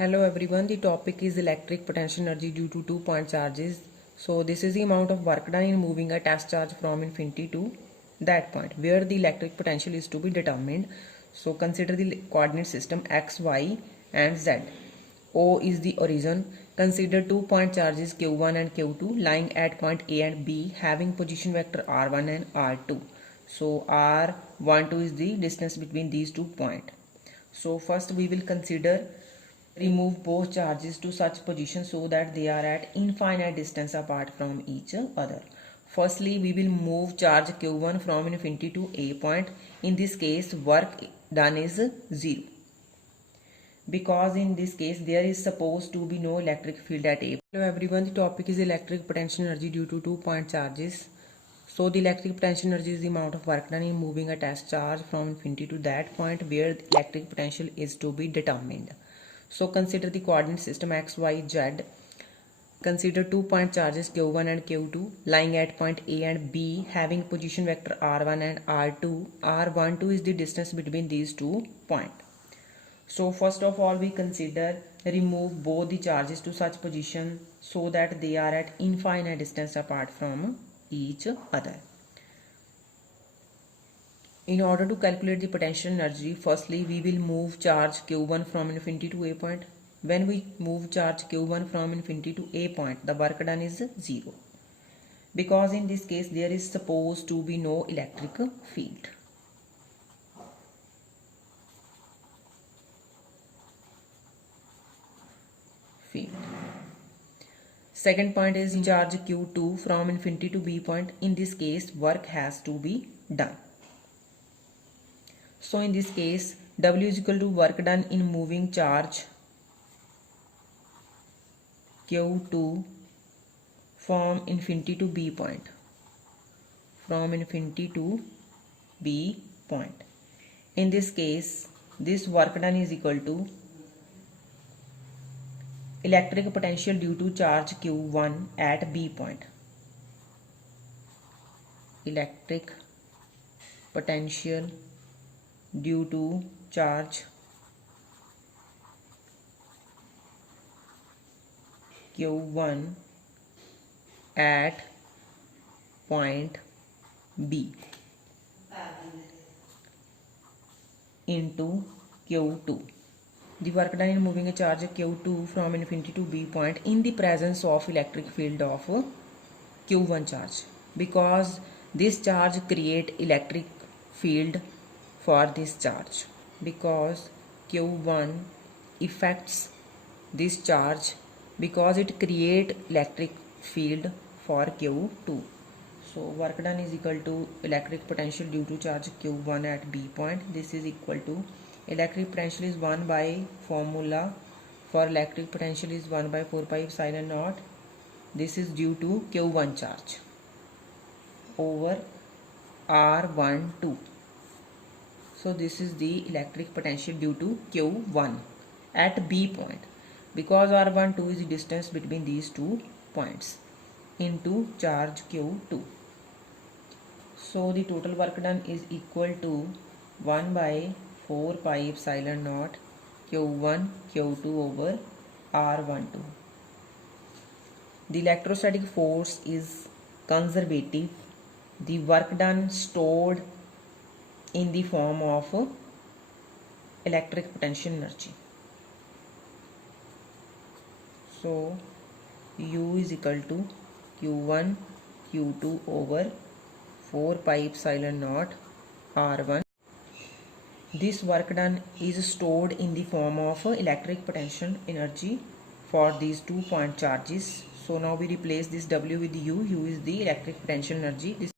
Hello everyone, the topic is electric potential energy due to 2-point charges. So this is the amount of work done in moving a test charge from infinity to that point where the electric potential is to be determined. So consider the coordinate system x, y and z. O is the origin. Consider 2-point charges q1 and q2 lying at point A and B having position vector r1 and r2. So r12 is the distance between these 2 points. So first we will consider remove both charges to such position so that they are at infinite distance apart from each other. Firstly, we will move charge q1 from infinity to A point. In this case, work done is 0. Because in this case, there is supposed to be no electric field at A. Hello everyone, the topic is electric potential energy due to 2-point charges. So the electric potential energy is the amount of work done in moving a test charge from infinity to that point where the electric potential is to be determined. So consider the coordinate system x, y, z. Consider 2-point charges q1 and q2 lying at point A and B having position vector r1 and r2. r12 is the distance between these 2 points. So first of all we consider remove both the charges to such position so that they are at infinite distance apart from each other. In order to calculate the potential energy, firstly we will move charge q1 from infinity to A point. When we move charge q1 from infinity to A point, the work done is 0. Because in this case there is supposed to be no electric field. Second point is charge q2 from infinity to B point. In this case work has to be done. So in this case W is equal to work done in moving charge q2 from infinity to B point. From infinity to B point. In this case this work done is equal to electric potential due to charge q1 at B point. Electric potential due to charge q1 at point B into q2. The work done in moving a charge q2 from infinity to B point in the presence of electric field of q1 charge, because this charge create electric field for this charge, because q1 affects this charge because it create electric field for q2. So work done is equal to electric potential due to charge q1 at B point. This is equal to electric potential is 1 by formula for electric potential is 1 by 4 pi epsilon naught. This is due to q1 charge over r12. So this is the electric potential due to q1 at B point, because r12 is the distance between these 2 points, into charge q2. So the total work done is equal to 1 by 4 pi epsilon naught q1 q2 over r12. The electrostatic force is conservative. The work done stored in the form of electric potential energy. So U is equal to q1 q2 over 4 pi epsilon naught r1. This work done is stored in the form of electric potential energy for these 2-point charges. So now we replace this W with U. U is the electric potential energy. This